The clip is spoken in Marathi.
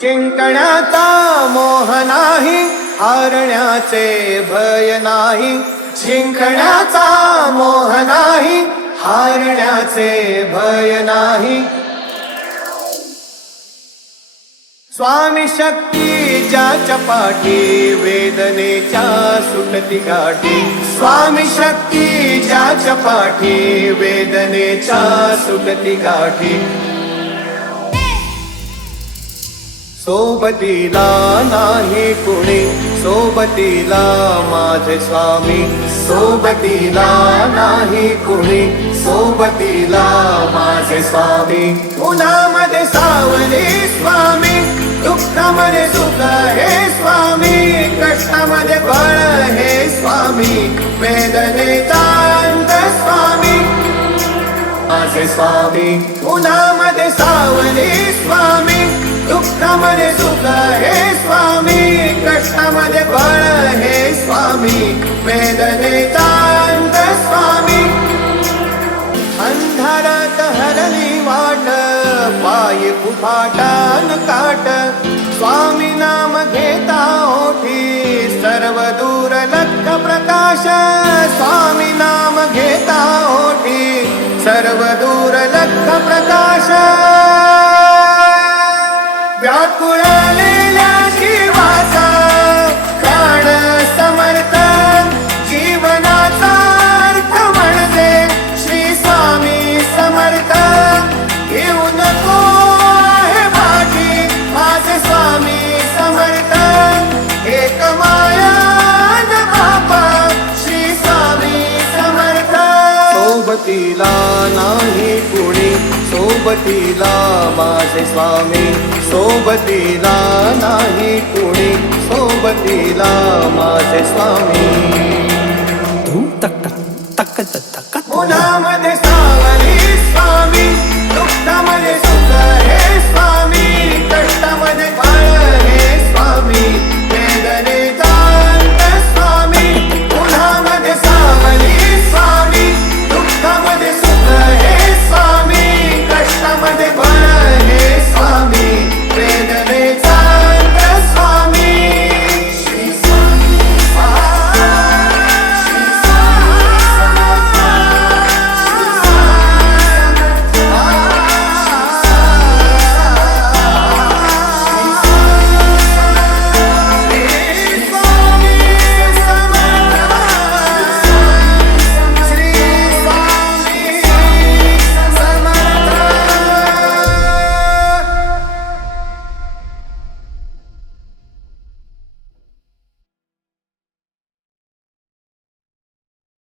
जिंकण्याचा मोह नाही, हारण्याचे भय नाही. जिंकण्याचा मोह नाही, हारण्याचे भय नाही. स्वामी शक्ती ज्याच्या पाठी, वेदनेच्या सुटती गाठी. स्वामी शक्ती ज्याच्या पाठी, वेदनेच्या सुटती गाठी. सोबतीला नाही कुणी, सोबतीला माझे स्वामी. सोबतीला नाही कुणी, सोबतीला माझे स्वामी. उन्हामध्ये सावली स्वामी, दुःखामध्ये सुख हे स्वामी. कष्टामध्ये बळ हे स्वामी, वेदनेचा अंत स्वामी माझे स्वामी. उन्हामध्ये सावली स्वामी, दुःखामध्ये सुख हे स्वामी. कष्टामध्ये बळ हे स्वामी, वेदनेचा अंत स्वामी. अंधारात हरली वाट, पायी कुपाटान काट. स्वामी नाम घेता ओठी, सर्व दूर लख प्रकाश. स्वामी नाम घेता ओठी, सर्व दूर लख प्रकाश. व्याकुळलेल्या जीवाचा प्राण समर्थ, जीवनाचा अर्थ म्हणजे श्री स्वामी समर्थ. घेऊ नको हे पाठी माझे स्वामी समर्थ. एक माया न बापा श्री स्वामी समर्थ. सोबतीला नाही कुणी, सोबतीला माझे स्वामी. सोबतीला नाही कुणी, सोबतीला माझे स्वामी. धूम तक तक